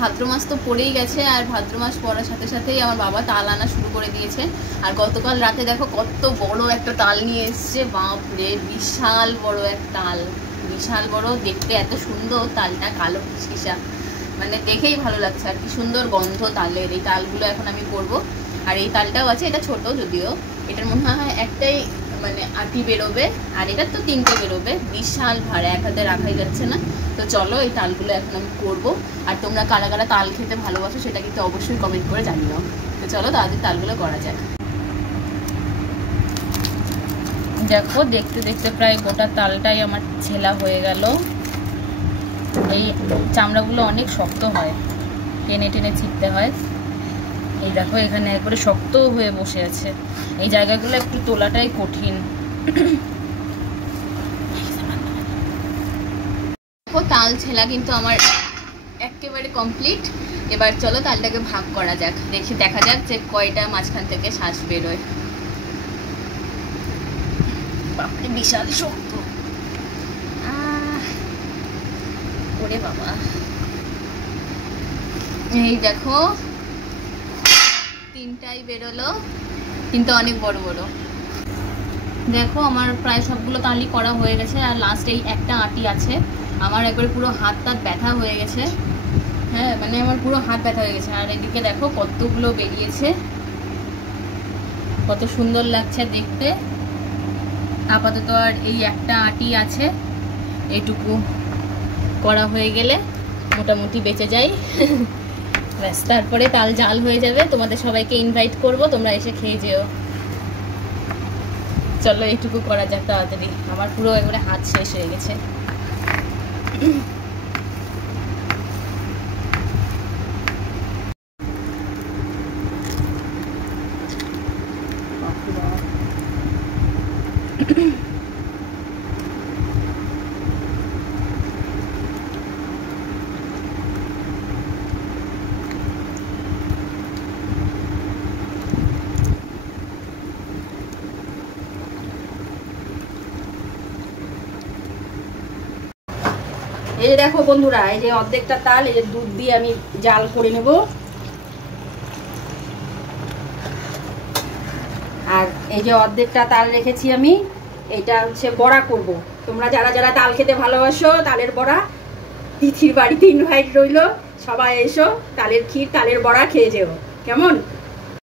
ভাদ্র মাস তো পড়েই গেছে, আর ভাদ্র মাস পড়ার সাথে সাথেই আমার বাবা তাল আনা শুরু করে দিয়েছে। আর গতকাল রাতে দেখো কত বড় একটা তাল নিয়ে এসছে, বাপরে বিশাল বড় এক তাল, বিশাল বড়, দেখতে এত সুন্দর তালটা, কালো খিসখিসা, মানে দেখেই ভালো লাগছে। আর কি সুন্দর গন্ধ তালের। এই তালগুলো এখন আমি করব। আর এই তালটাও আছে, এটা ছোট যদিও, এটার মনে হয় একটাই মানে আটি বেরোবে, আর এটা তো 3টে বেরোবে, বিশাল ভাড়া, এক হাতে রাখাই যাচ্ছে না। তো চলো এই তালগুলো এখন আমি করবো। আর তোমরা কারা কারা তাল খেতে ভালোবাসো সেটা কিন্তু অবশ্যই কমেন্ট করে জানিও। তো চলো তাদের তালগুলো করা যাক। দেখো দেখতে দেখতে প্রায় গোটা তালটাই আমার ছেলা হয়ে গেল। এই চামড়াগুলো অনেক শক্ত হয়, টেনে টেনে ছিটতে হয়। এই দেখো এখানে একবারে শক্ত হয়ে বসে আছে, এই জায়গাগুলো একটু তোলাটাই কঠিন। তাল ছেলা কিন্তু আমার একেবারে কমপ্লিট। এবার চলো তালটাকে ভাগ করা যাক, দেখা যাক যে কয়টা মাঝখান থেকে শ্বাস বেরোয়। বাপরে বিশাল শক্ত, ওরে বাবা। এই দেখো 3টাই বেরোলো, কিন্তু অনেক বড় বড়। দেখো আমার প্রায় সবগুলো তালই করা হয়ে গেছে, আর লাস্ট এই একটা আটি আছে। আমার একবারে পুরো হাত টাত ব্যথা হয়ে গেছে, হ্যাঁ মানে আমার পুরো হাত ব্যথা হয়ে গেছে। আর এদিকে দেখো কতগুলো বেরিয়েছে, কত সুন্দর লাগছে দেখতে। আপাতত আর এই একটা আটি আছে, এইটুকু করা হয়ে গেলে মোটামুটি বেঁচে যাই। ব্যাস, তারপরে তাল জাল হয়ে যাবে। তোমাদের সবাইকে ইনভাইট করব, তোমরা এসে খেয়ে যেও। চলো এইটুকু করা যাক তাড়াতাড়ি, আমার পুরো একবারে হাত শেষ হয়ে গেছে। এই যে দেখো বন্ধুরা, এই যে অর্ধেকটা তাল এই যে দুধ দিয়ে আমি জাল করে নেব। আর এই যে অর্ধেকটা তাল রেখেছি আমি, এটা হচ্ছে বড়া করব। তোমরা যারা যারা তাল খেতে ভালোবাসো, তালের বড়া, তিথির বাড়িতে ইনভাইট রইলো, সবাই এসো, তালের ক্ষীর তালের বড়া খেয়ে যেও, কেমন?